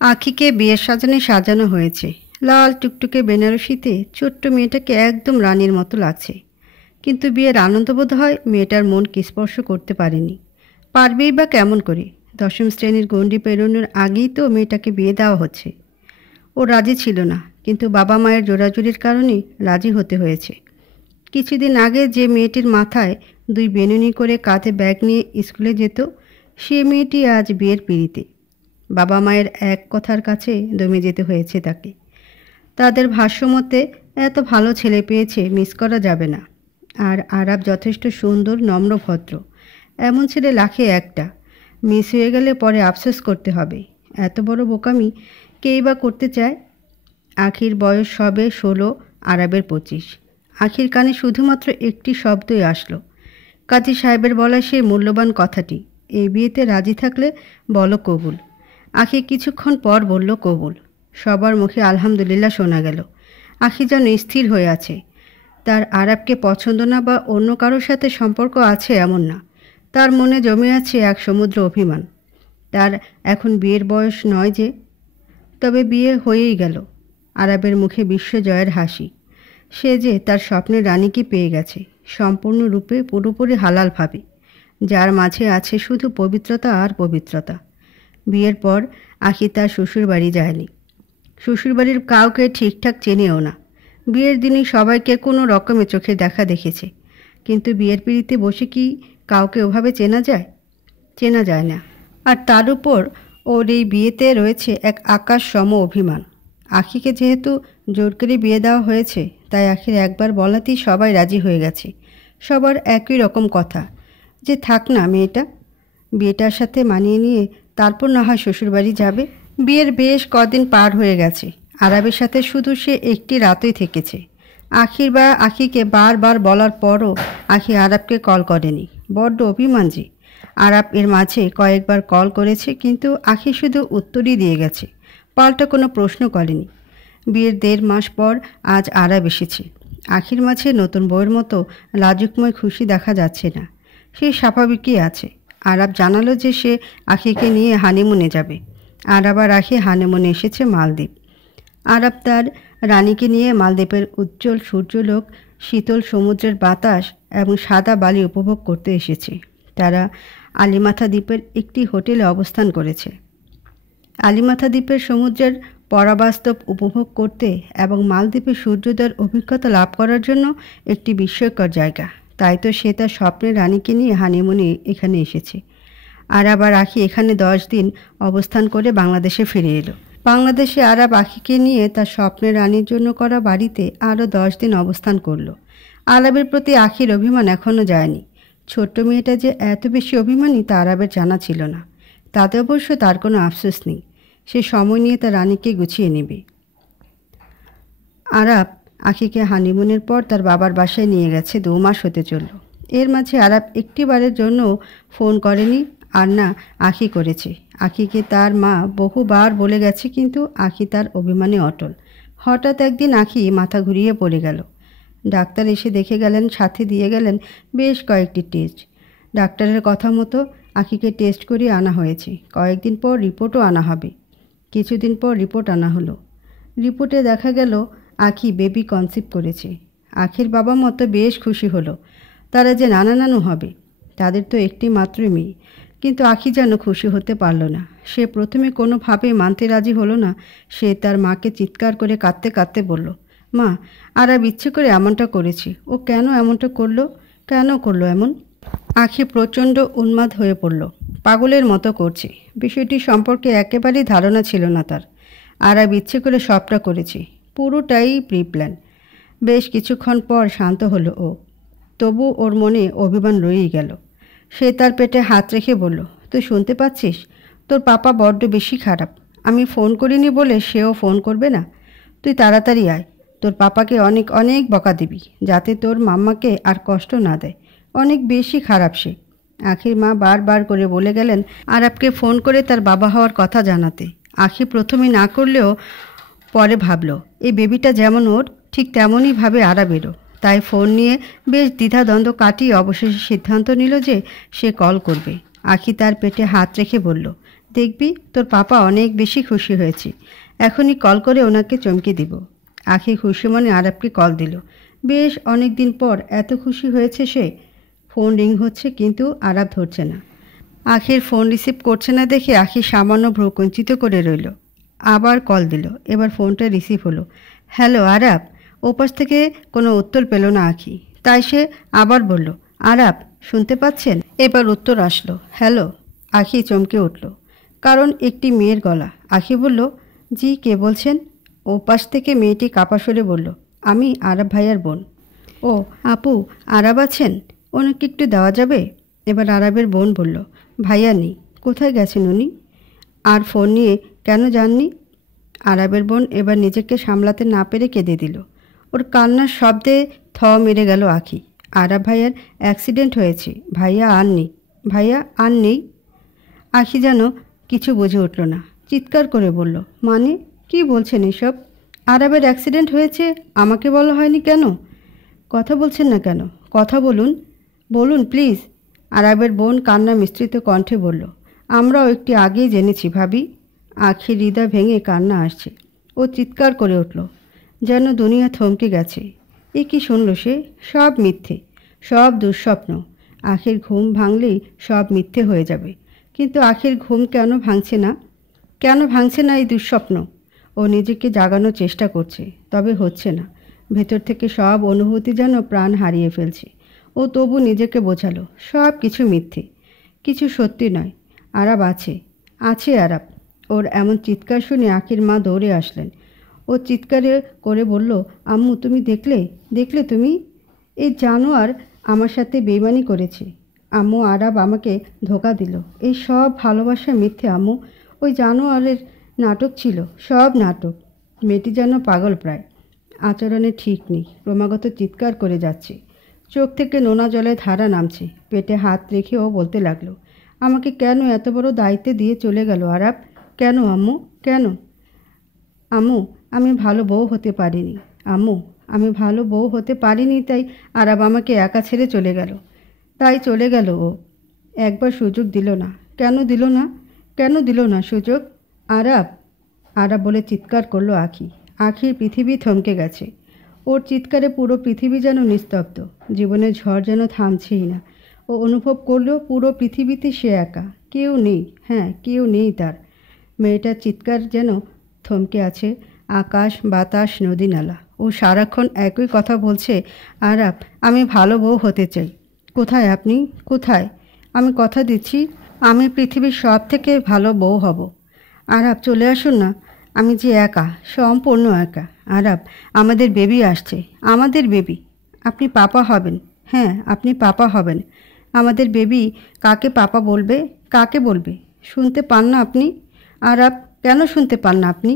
আখিকে বিয়ের সাজানো সাজানো হয়েছে। লাল টুকটুকে বেনারসিতে ছোট্ট মেয়েটাকে একদম রানীর মতো লাগছে। কিন্তু বিয়ের আনন্দ বোধ হয় মেয়েটার মনকে স্পর্শ করতে পারেনি। পারবেই বা কেমন করে? দশম শ্রেণীর গণ্ডি পেরোনোর আগেই তো মেয়েটাকে বিয়ে দেওয়া হচ্ছে। ও রাজি ছিল না, কিন্তু বাবা মায়ের জোরাজুরির কারণে রাজি হতে হয়েছে। কিছুদিন আগে যে মেয়েটির মাথায় দুই বেনুনি করে কাঁধে ব্যাগ নিয়ে স্কুলে যেত, সে মেয়েটি আজ বিয়ের পিঁড়িতে। বাবা মায়ের এক কথার কাছে দমে যেতে হয়েছে তাকে। তাদের ভাষ্যমতে এত ভালো ছেলে পেয়েছে, মিস করা যাবে না। আর আরাব যথেষ্ট সুন্দর, নম্র, ভদ্র। এমন ছেলে লাখে একটা। মিস হয়ে গেলে পরে আফসোস করতে হবে। এত বড় বোকামি কেই বা করতে চায়? আখির বয়স সবে 16, আরাবের 25। আখির কানে শুধুমাত্র একটি শব্দই আসলো, কাজী সাহেবের বলা সেই মূল্যবান কথাটি, এই বিয়েতে রাজি থাকলে বলো কবুল। আখি কিছুক্ষণ পর বলল কবুল। সবার মুখে আলহামদুলিল্লাহ শোনা গেল। আখি যেন স্থির হয়ে আছে। তার আরাবকে পছন্দ না বা অন্য কারোর সাথে সম্পর্ক আছে এমন না। তার মনে জমে আছে এক সমুদ্র অভিমান। তার এখন বিয়ের বয়স নয় যে। তবে বিয়ে হয়েই গেল। আরাবের মুখে বিশ্বজয়ের হাসি। সে যে তার স্বপ্নের রানীকে পেয়ে গেছে, সম্পূর্ণরূপে পুরোপুরি হালালভাবে, যার মাঝে আছে শুধু পবিত্রতা আর পবিত্রতা। বিয়ের পর আখি তার শ্বশুরবাড়ি যায়নি। শ্বশুরবাড়ির কাউকে ঠিকঠাক চেনেও না। বিয়ের দিনই সবাইকে কোনো রকমে চোখে দেখা দেখেছে, কিন্তু বিয়ের পিঁড়িতে বসে কি কাউকে ওভাবে চেনা যায়? চেনা যায় না। আর তার উপর ওর এই বিয়েতে রয়েছে এক আকাশ সম অভিমান। আখিকে যেহেতু জোর করে বিয়ে দেওয়া হয়েছে, তাই আখির একবার বলাতেই সবাই রাজি হয়ে গেছে। সবার একই রকম কথা, যে থাক না মেয়েটা, বিয়েটার সাথে মানিয়ে নিয়ে তারপর না হয় শ্বশুরবাড়ি যাবে। বিয়ের বেশ কদিন পার হয়ে গেছে। আরাবের সাথে শুধু সে একটি রাতই থেকেছে। আখিকে বারবার বলার পরও আখি আরাবকে কল করেনি। বড্ড অভিমান যে। আরাব এর মাঝে কয়েকবার কল করেছে, কিন্তু আখি শুধু উত্তরই দিয়ে গেছে, পাল্টা কোনো প্রশ্ন করেনি। বিয়ের 1.5 মাস পর আজ আরাব এসেছে। আখির মাঝে নতুন বউয়ের মতো লাজুকময় খুশি দেখা যাচ্ছে না। সে স্বাভাবিকই আছে। আরাব জানালো যে সে আখিকে নিয়ে হানিমুনে যাবে। আরাব আর আখি হানিমুনে এসেছে মালদ্বীপ। আরাব তার রানীকে নিয়ে মালদ্বীপের উজ্জ্বল সূর্যলোক, শীতল সমুদ্রের বাতাস এবং সাদা বালি উপভোগ করতে এসেছে। তারা আলিমাথা দ্বীপের একটি হোটেলে অবস্থান করেছে। আলিমাথা দ্বীপের সমুদ্রের পরাবাস্তব উপভোগ করতে এবং মালদ্বীপের সূর্যোদয়ের অভিজ্ঞতা লাভ করার জন্য একটি বিস্ময়কর জায়গা। তাই তো সে তার স্বপ্নের রানীকে নিয়ে হানিমুনে এখানে এসেছে। আরাব আর আখি এখানে 10 দিন অবস্থান করে বাংলাদেশে ফিরে এলো। বাংলাদেশে আরাব আখিকে নিয়ে তার স্বপ্নের রানীর জন্য করা বাড়িতে আরও 10 দিন অবস্থান করল। আরাবের প্রতি আখির অভিমান এখনও যায়নি। ছোট্ট মেয়েটা যে এত বেশি অভিমানী তা আরাবের জানা ছিল না। তাতে অবশ্য তার কোনো আফসোস নেই। সে সময় নিয়ে তার রানীকে গুছিয়ে নেবে। আরাব আখিকে হানিমুনের পর তার বাবার বাসায় নিয়ে গেছে। 2 মাস হতে চলল। এর মাঝে আরাব একটিবারের জন্য ফোন করেনি, আর না আখি করেছে। আখিকে তার মা বহুবার বলে গেছে, কিন্তু আখি তার অভিমানে অটল। হঠাৎ একদিন আখি মাথা ঘুরিয়ে পড়ে গেল। ডাক্তার এসে দেখে গেলেন, সাথে দিয়ে গেলেন বেশ কয়েকটি টেস্ট। ডাক্তারের কথা মতো আখিকে টেস্ট করিয়ে আনা হয়েছে। কয়েকদিন পর রিপোর্টও আনা হবে। কিছুদিন পর রিপোর্ট আনা হলো। রিপোর্টে দেখা গেল আখি বেবি কনসিভ করেছে। আখির বাবা মতো বেশ খুশি হলো। তারা যে নানা নানু হবে। তাদের তো একটি মাত্রই মেয়ে। কিন্তু আখি যেন খুশি হতে পারল না। সে প্রথমে কোনোভাবেই মানতে রাজি হলো না। সে তার মাকে চিৎকার করে কাঁদতে কাঁদতে বলল, মা, আরাব ইচ্ছে করে এমনটা করেছে। ও কেন এমনটা করলো? কেন করলো এমন? আখি প্রচণ্ড উন্মাদ হয়ে পড়ল। পাগলের মতো করছে। বিষয়টি সম্পর্কে একেবারেই ধারণা ছিল না তার। আরাব ইচ্ছে করে সবটা করেছে। পুরোটাই প্রি প্ল্যান। বেশ কিছুক্ষণ পর শান্ত হলো ও। তবু ওর মনে অভিমান রয়েই গেল। সে তার পেটে হাত রেখে বলল, তুই শুনতে পাচ্ছিস? তোর পাপা বড্ড বেশি খারাপ। আমি ফোন করিনি বলে সেও ফোন করবে না। তুই তাড়াতাড়ি আয়। তোর পাপাকে অনেক অনেক বকা দিবি, যাতে তোর মাম্মাকে আর কষ্ট না দেয়। অনেক বেশি খারাপ সে। আখির মা বারবার করে বলে গেলেন আরাবকে ফোন করে তার বাবা হওয়ার কথা জানাতে। আখি প্রথমে না করলেও পরে ভাবল, এই বেবিটা যেমন ওর, ঠিক তেমনই ভাবে আরাবেরও। তাই ফোন নিয়ে বেশ দ্বিধাদ্বন্দ্ব কাটিয়ে অবশেষে সিদ্ধান্ত নিল যে সে কল করবে। আখি তার পেটে হাত রেখে বলল, দেখবি তোর পাপা অনেক বেশি খুশি হয়েছে। এখনই কল করে ওনাকে চমকে দিব। আখি খুশি মনে আরাবকে কল দিল। বেশ অনেক দিন পর এত খুশি হয়েছে সে। ফোন রিং হচ্ছে কিন্তু আরাব ধরছে না। আখির ফোন রিসিভ করছে না দেখে আখি সামান্য ভ্রুকুঞ্চিত করে রইল। আবার কল দিল। এবার ফোনটা রিসিভ হলো। হ্যালো আরাব। ওপাশ থেকে কোনো উত্তর পেল না আখি। তাই সে আবার বলল, আরাব শুনতে পাচ্ছেন? এবার উত্তর আসলো, হ্যালো। আখি চমকে উঠল, কারণ একটি মেয়ের গলা। আখি বলল, জি কে বলছেন? ওপাশ থেকে মেয়েটি কাপা সরে বলল, আমি আরাব ভাইয়ার বোন। ও আপু, আরাব আছেন? ওনাকে একটু দেওয়া যাবে? এবার আরাবের বোন বলল, ভাইয়া নেই। কোথায় গেছেন উনি? আর ফোন নিয়ে কেন যাননি? আরাবের বোন এবার নিজেকে সামলাতে না পেরে কেঁদে দিল। ওর কান্নার শব্দে থ মেরে গেল আখি। আরাব ভাইয়ার অ্যাক্সিডেন্ট হয়েছে, ভাইয়া আর নেই। ভাইয়া আর নেই? আখি যেন কিছু বুঝে উঠল না, চিৎকার করে বলল, মানে কি বলছেন এসব? আরাবের অ্যাক্সিডেন্ট হয়েছে, আমাকে বলা হয়নি কেন? কথা বলছেন না কেন? কথা বলুন, বলুন প্লিজ। আরাবের বোন কান্না মিশ্রিত কণ্ঠে বলল, আমরাও একটু আগেই জেনেছি ভাবি। আখির হৃদয় ভেঙে কান্না আসছে। ও চিৎকার করে উঠল, যেন দুনিয়া থমকে গেছে। এ কি শুনল সে? সব মিথ্যে, সব দুঃস্বপ্ন। আখির ঘুম ভাঙলেই সব মিথ্যে হয়ে যাবে। কিন্তু আখির ঘুম কেন ভাঙছে না? কেন ভাঙছে না এই দুঃস্বপ্ন? ও নিজেকে জাগানোর চেষ্টা করছে, তবে হচ্ছে না। ভেতর থেকে সব অনুভূতি যেন প্রাণ হারিয়ে ফেলছে। ও তবু নিজেকে বোঝালো, সব কিছু মিথ্যে, কিছু সত্যি নয়। আরাব আছে, আছে আরাব। ওর এমন চিৎকার শুনে আখির মা দৌড়ে আসলেন। ও চিৎকারে করে বলল, আম্মু তুমি দেখলে? দেখলে তুমি? এই জানোয়ার আমার সাথে বেইমানি করেছে। আম্মু, আরাব আমাকে ধোঁকা দিল। এই সব ভালোবাসা মিথ্যে আম্মু। ওই জানোয়ারের নাটক ছিল, সব নাটক। মেয়েটি যেন পাগল প্রায়। আচরণে ঠিক নেই, ক্রমাগত চিৎকার করে যাচ্ছে। চোখ থেকে নোনা জলের ধারা নামছে। পেটে হাত রেখে ও বলতে লাগলো, আমাকে কেন এত বড় দায়িত্বে দিয়ে চলে গেল আরাব? কেন আম্মু, কেন? আম্মু, আমি ভালো বউ হতে পারিনি। আম্মু, আমি ভালো বউ হতে পারিনি, তাই আরাব আমাকে একা ছেড়ে চলে গেল। তাই চলে গেল ও। একবার সুযোগ দিল না। কেন দিল না? কেন দিল না সুযোগ? আরাব, আরাব বলে চিৎকার করলো আখি। আখির পৃথিবী থমকে গেছে। ওর চিৎকারে পুরো পৃথিবী যেন নিস্তব্ধ। জীবনের ঝড় যেন থামছেই না। ও অনুভব করলো পুরো পৃথিবীতে সে একা, কেউ নেই। হ্যাঁ, কেউ নেই তার। মেয়েটার চিৎকার যেন থমকে আছে আকাশ, বাতাস, নদী, নালা। ও সারাক্ষণ একই কথা বলছে, আরাব আমি ভালো বউ হতে চাই। কোথায় আপনি? কোথায়? আমি কথা দিচ্ছি, আমি পৃথিবীর সব থেকে ভালো বউ হব। আরাব চলে আসুন না। আমি যে একা, সম্পূর্ণ একা। আরাব, আমাদের বেবি আসছে, আমাদের বেবি। আপনি পাপা হবেন। হ্যাঁ, আপনি পাপা হবেন। আমাদের বেবি কাকে পাপা বলবে? কাকে বলবে? শুনতে পান না আপনি? আরাব, কেন শুনতে পান না আপনি?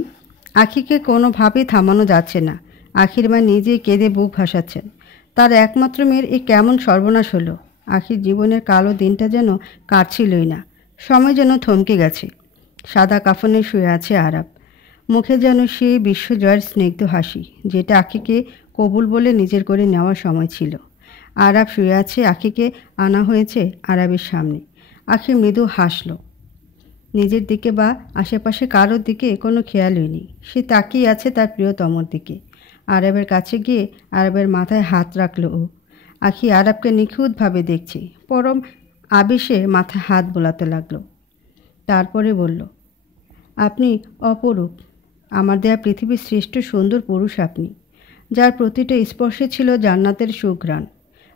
আখিকে কোনোভাবেই থামানো যাচ্ছে না। আখির মা নিজেই কেঁদে বুক ভাসাচ্ছেন। তার একমাত্র মেয়ের এ কেমন সর্বনাশ হলো। আখির জীবনের কালো দিনটা যেন কাটছিলই না। সময় যেন থমকে গেছে। সাদা কাফনে শুয়ে আছে আরাব। মুখে যেন সেই বিশ্বজয়ের স্নিগ্ধ হাসি, যেটা আখিকে কবুল বলে নিজের করে নেওয়ার সময় ছিল। আরাব শুয়ে আছে, আখিকে আনা হয়েছে আরাবের সামনে। আখি মৃদু হাসল। নিজের দিকে বা আশেপাশে কারোর দিকে কোনো খেয়ালই নেই। সে তাকিয়ে আছে তার প্রিয়তমর দিকে। আরবের কাছে গিয়ে আরবের মাথায় হাত রাখল ও। আখি আরবকে নিখুঁতভাবে দেখছে। পরম আবেশে মাথায় হাত বোলাতে লাগলো। তারপরে বলল, আপনি অপরূপ। আমার দেয়া পৃথিবীর শ্রেষ্ঠ সুন্দর পুরুষ আপনি, যার প্রতিটা স্পর্শে ছিল জান্নাতের সুঘ্রাণ।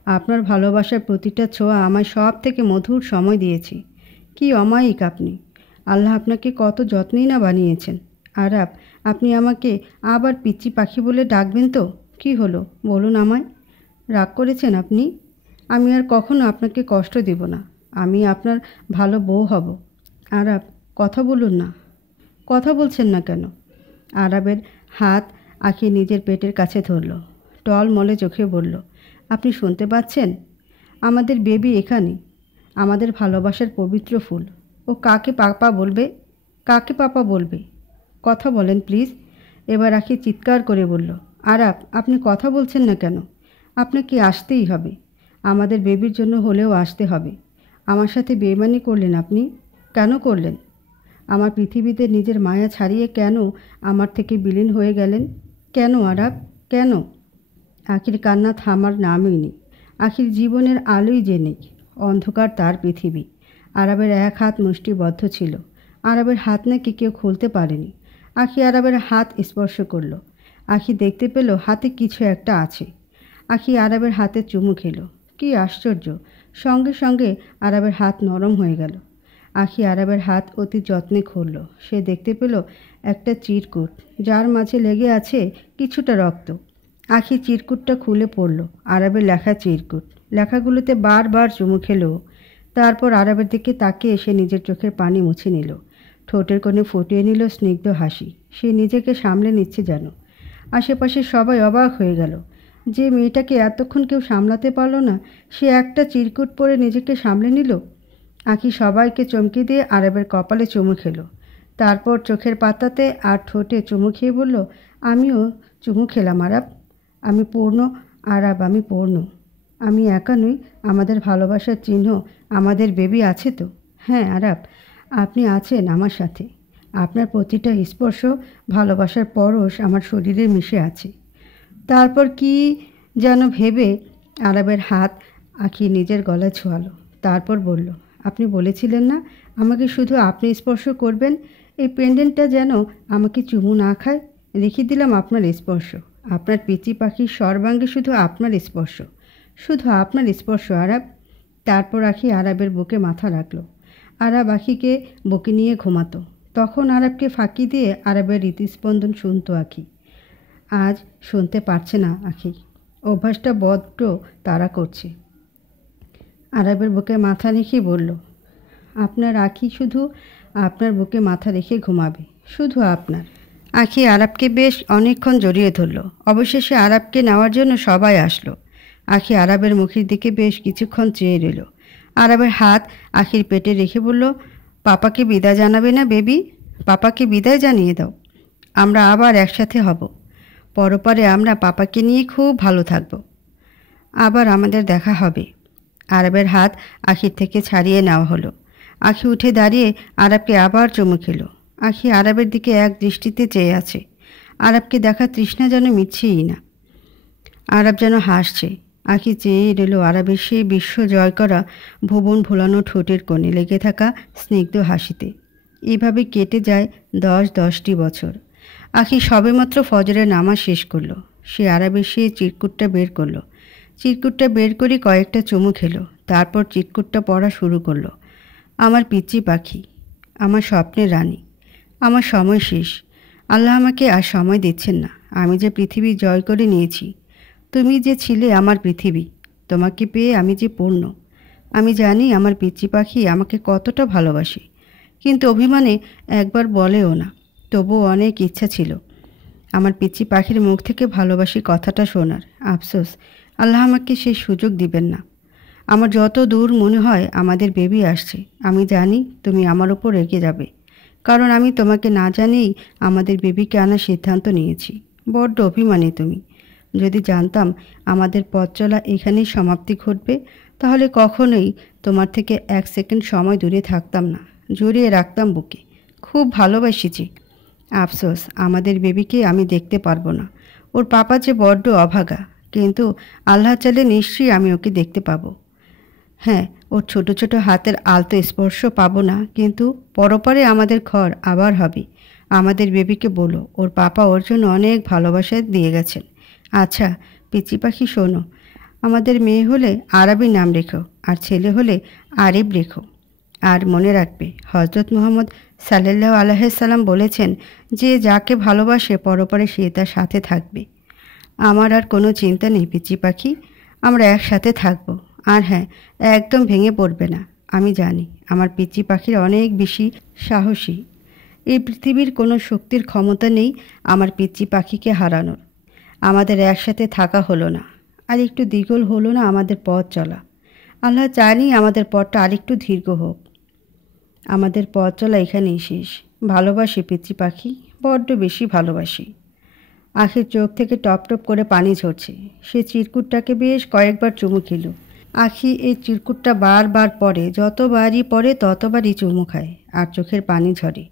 আপনার ভালোবাসার প্রতিটা ছোঁয়া আমায় সব থেকে মধুর সময় দিয়েছে। কি অমায়িক আপনি! আল্লাহ আপনাকে কত যত্নেই না বানিয়েছেন। আরাব, আপনি আমাকে আবার পিচ্চি পাখি বলে ডাকবেন তো? কি হলো বলুন আমায়? রাগ করেছেন আপনি? আমি আর কখনো আপনাকে কষ্ট দেব না। আমি আপনার ভালো বউ হব। আরাব, কথা বলুন না। কথা বলছেন না কেন? আরাবের হাত আখি নিজের পেটের কাছে ধরল। টলমলে চোখে বলল, আপনি শুনতে পাচ্ছেন? আমাদের বেবি এখানে, আমাদের ভালোবাসার পবিত্র ফুল। ও কাকে পাপা বলবে? কাকে পাপা বলবে? কথা বলেন প্লিজ। এবার আখি চিৎকার করে বলল, আরাব, আপনি কথা বলছেন না কেন? আপনাকে আসতেই হবে। আমাদের বেবির জন্য হলেও আসতে হবে। আমার সাথে বেইমানি করলেন আপনি। কেন করলেন? আমার পৃথিবীতে নিজের মায়া ছাড়িয়ে কেন আমার থেকে বিলীন হয়ে গেলেন? কেন আরাব, কেন? আখির কান্না থামার নামই নেই। আখির জীবনের আলোই যে নেই, অন্ধকার তার পৃথিবী। আরবের এক হাত মুষ্টিবদ্ধ ছিল। আরবের হাত নাকি কেউ খুলতে পারেনি। আখি আরবের হাত স্পর্শ করল। আখি দেখতে পেল হাতে কিছু একটা আছে। আখি আরবের হাতে চুমু খেল। কি আশ্চর্য! সঙ্গে সঙ্গে আরবের হাত নরম হয়ে গেল। আখি আরবের হাত অতি যত্নে খুলল। সে দেখতে পেল একটা চিরকুট, যার মাঝে লেগে আছে কিছুটা রক্ত। আখি চিরকুটটা খুলে পড়ল। আরবের লেখা চিরকুট। লেখাগুলোতে বারবার চুমু খেল। তারপর আরবের দিকে তাকিয়ে সে নিজের চোখের পানি মুছে নিল। ঠোঁটের কোণে ফুটিয়ে নিল স্নিগ্ধ হাসি। সে নিজেকে সামলে নিচ্ছে যেন। আশেপাশে সবাই অবাক হয়ে গেল। যে মেয়েটাকে এতক্ষণ কেউ সামলাতে পারল না, সে একটা চিরকুট পরে নিজেকে সামলে নিল। আখি সবাইকে চমকে দিয়ে আরবের কপালে চুমু খেল। তারপর চোখের পাতাতে আর ঠোঁটে চুমু খেয়ে বলল, আমিও চুমু খেলাম আরাব। আমি পূর্ণ আরাব, আমি পূর্ণ। আমি একা নই, আমাদের ভালোবাসার চিহ্ন, আমাদের বেবি আছে তো? হ্যাঁ আরাব, আপনি আছেন আমার সাথে। আপনার প্রতিটা স্পর্শ, ভালোবাসার পরশ আমার শরীরে মিশে আছে। তারপর কি যেন ভেবে আরবের হাত আখি নিজের গলায় ছোঁয়ালো। তারপর বলল, আপনি বলেছিলেন না আমাকে শুধু আপনি স্পর্শ করবেন? এই পেন্ডেন্টটা যেন আমাকে চুমু না খায়। রেখে দিলাম আপনার স্পর্শ। আপনার পিচি পাখির সর্বাঙ্গে শুধু আপনার স্পর্শ, শুধু আপনার স্পর্শ আরাব। তারপর আখি আরবের বুকে মাথা রাখল। আরাব আখিকে বুকে নিয়ে ঘুমাতো। তখন আরবকে ফাঁকি দিয়ে আরবের হৃদস্পন্দন শুনত আখি। আজ শুনতে পারছে না আখি। অভ্যাসটা বড্ড তাড়া করছে। আরবের বুকে মাথা রেখে বলল, আপনার আখি শুধু আপনার বুকে মাথা রেখে ঘুমাবে, শুধু আপনার। আখি আরবকে বেশ অনেকক্ষণ জড়িয়ে ধরল। অবশেষে আরবকে নেওয়ার জন্য সবাই আসলো। আখি আরবের মুখের দিকে বেশ কিছুক্ষণ চেয়ে রইল। আরবের হাত আখির পেটে রেখে বলল, পাপাকে বিদায় জানাবে না বেবি? পাপাকে বিদায় জানিয়ে দাও। আমরা আবার একসাথে হব। পরপারে আমরা পাপাকে নিয়ে খুব ভালো থাকব। আবার আমাদের দেখা হবে। আরবের হাত আখির থেকে ছাড়িয়ে নেওয়া হলো। আখি উঠে দাঁড়িয়ে আরবকে আবার চুমু খেল। আখি আরবের দিকে এক দৃষ্টিতে চেয়ে আছে। আরবকে দেখার তৃষ্ণা যেন মিটছেই না। আরব যেন হাসছে। আখি চেয়ে রইল আরবের সেই বিশ্ব জয় করা ভুবন ভোলানো ঠোঁটের কোণে লেগে থাকা স্নিগ্ধ হাসিতে। এভাবে কেটে যায় 10-10টি বছর। আখি সবেমাত্র ফজরের নামাজ শেষ করল। সে আরবের সেই চিরকুটটা বের করল। চিরকুটটা বের করে কয়েকটা চুমু খেল। তারপর চিরকুটটা পড়া শুরু করলো। আমার পিচ্চি পাখি, আমার স্বপ্নের রানী, আমার সময় শেষ। আল্লাহ আমাকে আর সময় দিচ্ছেন না। আমি যে পৃথিবী জয় করে নিয়েছি। তুমি যে ছিলে আমার পৃথিবী, তোমাকে পেয়ে আমি যে পূর্ণ। আমি জানি আমার পিচ্চি পাখি আমাকে কতটা ভালোবাসে, কিন্তু অভিমানে একবার বলেও না। তবুও অনেক ইচ্ছা ছিল আমার পিচ্চি পাখির মুখ থেকে ভালোবাসি কথাটা শোনার। আফসোস, আল্লাহ আমাকে সেই সুযোগ দিবেন না। আমার যত দূর মনে হয় আমাদের বেবি আসছে, আমি জানি তুমি আমার ওপর রেগে যাবে, কারণ আমি তোমাকে না জানিয়েই আমাদের বেবিকে আনার সিদ্ধান্ত নিয়েছি। বড্ড অভিমানী তুমি। যদি জানতাম আমাদের পথ চলা এখানেই সমাপ্তি ঘটবে, তাহলে কখনোই তোমার থেকে 1 সেকেন্ড সময় দূরে থাকতাম না, জড়িয়ে রাখতাম বুকে। খুব ভালোবাসিছি। আফসোস, আমাদের বেবিকে আমি দেখতে পারবো না। ওর পাপা যে বড্ড অভাগা, কিন্তু আল্লাহ চাইলে নিশ্চয়ই আমি ওকে দেখতে পাবো। হ্যাঁ, ওর ছোট ছোট হাতের আলতো স্পর্শ পাবো না, কিন্তু পরপারে আমাদের ঘর আবার হবে। আমাদের বেবিকে বলো ওর পাপা ওর জন্য অনেক ভালোবাসা দিয়ে গেছেন। আচ্ছা পিচি পাখি, শোনো, আমাদের মেয়ে হলে আরবি নাম রেখো, আর ছেলে হলে আরিব রেখো। আর মনে রাখবে, হজরত মুহাম্মদ সাল্লাল্লাহু আলাইহি সাল্লাম বলেছেন, যে যাকে ভালোবাসে পরপারে সে তার সাথে থাকবে। আমার আর কোনো চিন্তা নেই পিচি পাখি, আমরা একসাথে থাকবো। আর হ্যাঁ, একদম ভেঙে পড়বে না। আমি জানি আমার পিচি পাখির অনেক বেশি সাহসী। এই পৃথিবীর কোনো শক্তির ক্ষমতা নেই আমার পিচি পাখিকে হারানোর। আমাদের একসাথে থাকা হলো না, আর একটু দ্বিগুণ হলো না আমাদের পথ চলা। আল্লাহ চায়নি আমাদের পথটা আরেকটু দীর্ঘ হোক। আমাদের পথ চলা এখানেই শেষ। ভালোবাসি পিচি পাখি, বড্ড বেশি ভালোবাসি। আখির চোখ থেকে টপ টপ করে পানি ঝরছে। সে চিরকুটটাকে বেশ কয়েকবার চুমু খেল। আখি এই চিরকুটটা বারবার পড়ে, যতবারই পড়ে ততবারই চুমু খায় আর চোখের পানি ঝরে।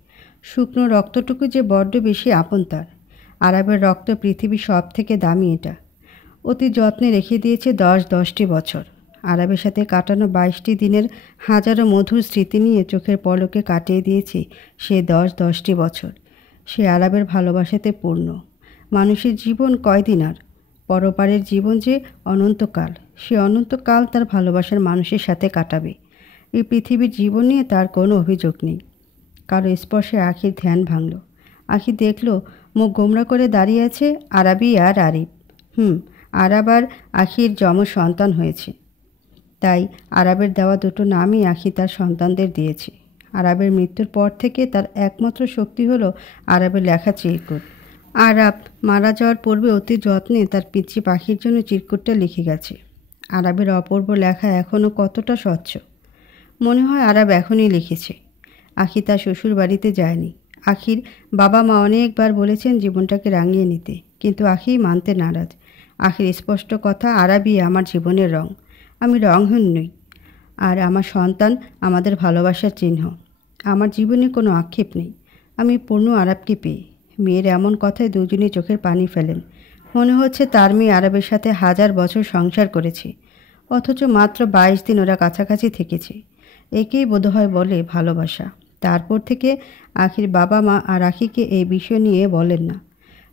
শুকনো রক্তটুকু যে বড্ড বেশি আপন তার। আরবের রক্ত পৃথিবীর সব থেকে দামি এটা। অতি যত্নে রেখে দিয়েছে 10-10টি বছর। আরবের সাথে কাটানো 22টি দিনের হাজারো মধুর স্মৃতি নিয়ে চোখের পলকে কাটিয়ে দিয়েছে সে 10-10টি বছর। সে আরবের ভালোবাসাতে পূর্ণ। মানুষের জীবন কয়দিন আর? পরপারের জীবন যে অনন্তকাল। সে অনন্তকাল তার ভালোবাসার মানুষের সাথে কাটাবে। এই পৃথিবীর জীবন নিয়ে তার কোনো অভিযোগ নেই। কারো স্পর্শে আখির ধ্যান ভাঙল। আখি দেখল মুখ গোমরা করে দাঁড়িয়ে আছে আরাবি আর আরিফ। আরাব আর আখির যমজ সন্তান হয়েছে। তাই আরাবের দেওয়া দুটো নামই আখি তার সন্তানদের দিয়েছে। আরাবের মৃত্যুর পর থেকে তার একমাত্র শক্তি হলো আরাবের লেখা চিরকুট। আরাব মারা যাওয়ার পূর্বে অতি যত্নে তার পিচ্চি পাখির জন্য চিরকুটটা লিখে গেছে। আরাবের অপূর্ব লেখা এখনও কতটা স্বচ্ছ। মনে হয় আরাব এখনই লিখেছে। আখি তার শ্বশুর বাড়িতে যায়নি। আখির বাবা মা অনেকবার বলেছেন জীবনটাকে রাঙিয়ে নিতে, কিন্তু আখি মানতে নারাজ। আখির স্পষ্ট কথা, আরাবই আমার জীবনের রং। আমি রংহীন নই। আর আমার সন্তান আমাদের ভালোবাসার চিহ্ন। আমার জীবনে কোনো আক্ষেপ নেই। আমি পূর্ণ আরাবকে পেয়ে। মেয়ের এমন কথায় দুজনেই চোখের পানি ফেলেন। মনে হচ্ছে তার মেয়ে আরবের সাথে 1000 বছর সংসার করেছে, অথচ মাত্র 22 দিন ওরা কাছাকাছি থেকেছে। একেই বোধহয় বলে ভালোবাসা। তারপর থেকে আখির বাবা মা আর আখিকে এই বিষয় নিয়ে বলেন না।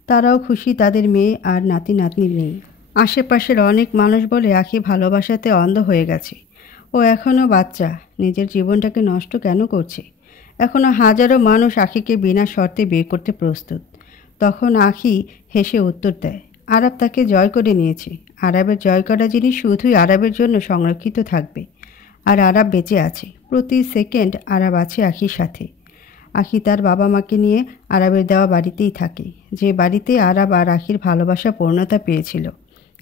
তারাও খুশি তাদের মেয়ে আর নাতি নাতনি নেই। আশেপাশের অনেক মানুষ বলে আখি ভালোবাসাতে অন্ধ হয়ে গেছে। ও এখনও বাচ্চা, নিজের জীবনটাকে নষ্ট কেন করছে? এখনও হাজারো মানুষ আখিকে বিনা শর্তে বিয়ে করতে প্রস্তুত। তখন আখি হেসে উত্তর দেয়, আরব তাকে জয় করে নিয়েছে। আরবের জয় করা জিনিস শুধুই আরবের জন্য সংরক্ষিত থাকবে। আর আরব বেঁচে আছে। প্রতি সেকেন্ড আরব আছে আখির সাথে। আখি তার বাবা মাকে নিয়ে আরবের দেওয়া বাড়িতেই থাকে, যে বাড়িতে আরব আর আখির ভালোবাসা পূর্ণতা পেয়েছিল।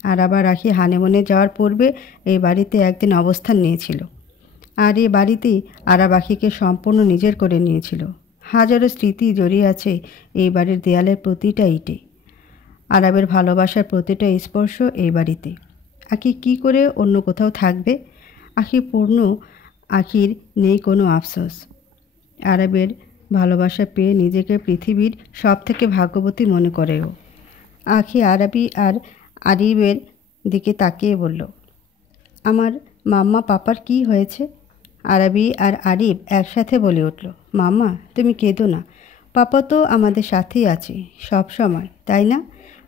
আরব আর আখি হানিমুনে যাওয়ার পূর্বে এই বাড়িতে একদিন অবস্থান নিয়েছিল। আর এই বাড়িতেই আরব আখিকে সম্পূর্ণ নিজের করে নিয়েছিল। হাজারো স্মৃতি জড়িয়ে আছে এই বাড়ির দেয়ালের প্রতিটা ইটে। আরবের ভালোবাসার প্রতিটা স্পর্শ এই বাড়িতে। আখি কি করে অন্য কোথাও থাকবে? আখি পূর্ণ। আখির নেই কোনো আফসোস। আরবের ভালোবাসা পেয়ে নিজেকে পৃথিবীর সব থেকে ভাগ্যবতী মনে করেও। আখি আরবি আর আরিবের দিকে তাকিয়ে বলল, আমার মাম্মা পাপার কি হয়েছে? আরবি আর আরিব একসাথে বলে উঠল, মাম্মা তুমি কেঁদো না, পাপা তো আমাদের সাথেই আছে সব সময়, তাই না?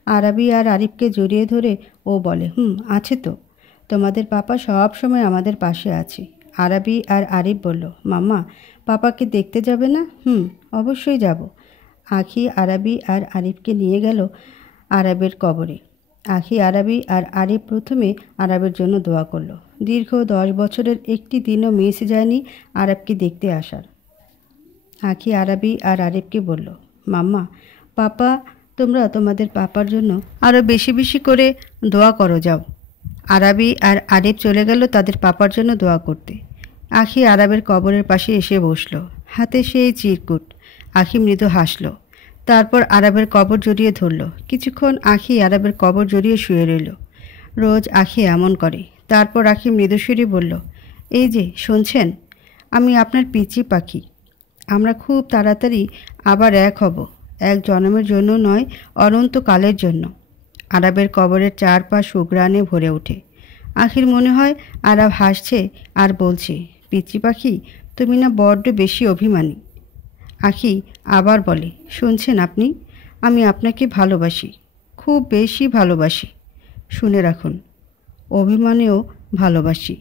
আরবি আর আরিবকে জড়িয়ে ধরে ও বলে, আছে তো, তোমাদের পাপা সব সময় আমাদের পাশে আছে। আরবি আর আরিব বলল, মাম্মা পাপাকে দেখতে যাবে না? অবশ্যই যাব। আখি আরবি আর আরিবকে নিয়ে গেল আরবের কবরে। আখি আরবি আর আরিব প্রথমে আরবের জন্য দোয়া করলো। দীর্ঘ 10 বছরের একটি দিনও মিস যায়নি আরবকে দেখতে আসার। আখি আরবি আর আরিবকে বলল, মাম্মা পাপা, তোমরা তোমাদের পাপার জন্য আরও বেশি বেশি করে দোয়া করো যাও। আরবি আর আরিব চলে গেল তাদের পাপার জন্য দোয়া করতে। আখি আরবের কবরের পাশে এসে বসল, হাতে সেই চিরকুট। আখি মৃদু হাসল। তারপর আরবের কবর জড়িয়ে ধরল। কিছুক্ষণ আখি আরবের কবর জড়িয়ে শুয়ে রইল। রোজ আখি এমন করে। তারপর আখি মৃদুস্বরে বলল, এই যে শুনছেন, আমি আপনার পিচি পাখি। আমরা খুব তাড়াতাড়ি আবার এক হব, এক জন্মের জন্য নয়, অনন্তকালের জন্য। আরবের কবরের চারপাশ সুঘ্রাণে ভরে ওঠে। আখির মনে হয় আরব হাসছে আর বলছে, পিচি পাখি তুমি না বড্ড বেশি অভিমানী। আখি আবার বলে, শুনছেন আপনি, আমি আপনাকে ভালোবাসি, খুব বেশি ভালোবাসি। শুনে রাখুন, অভিমানেও ভালোবাসি।